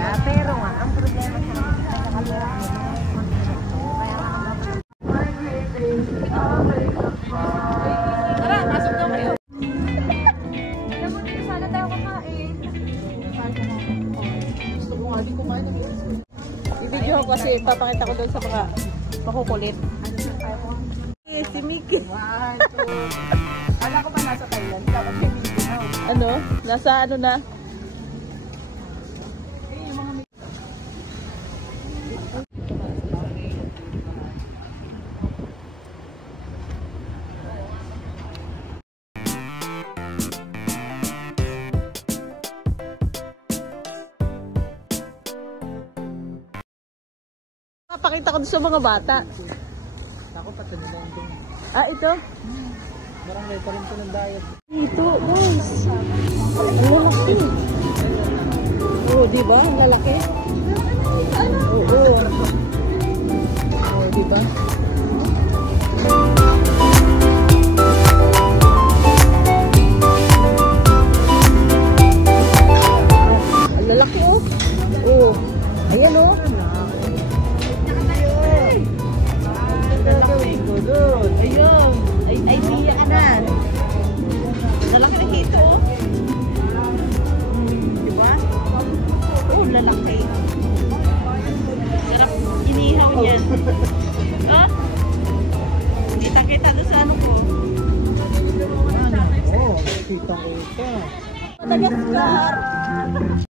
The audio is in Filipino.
Pero nga, ang problema sa nagkakalira mo, kaya nga tara, pasok daw kayo. Nabuti sana tayo kakain. Gusto ko nga din kumain ng i-video ko kasi papakita ko doon sa mga makukulit. Si Mickey. Wala ko pa nasa Thailand. Dapat may Mickey now. Ano? Nasa ano na? Papakita ko doon sa mga bata. Ako pati nila yung dun. Ah, ito? Parang may palang ko ng diet. Ito, guys. Ang lalaki. Oo, diba? Ang lalaki. Oo. Oo, diba? Ang lalaki, oh. Oo. Ayan, oh. Ayun. Ay, idea ka na. Lalaki ito. Diba? Oh, lalaki. Sarap inihaw niyan. Ha? Kita-kita doon sa ano ko. Oo, kita-kita. Madagascar.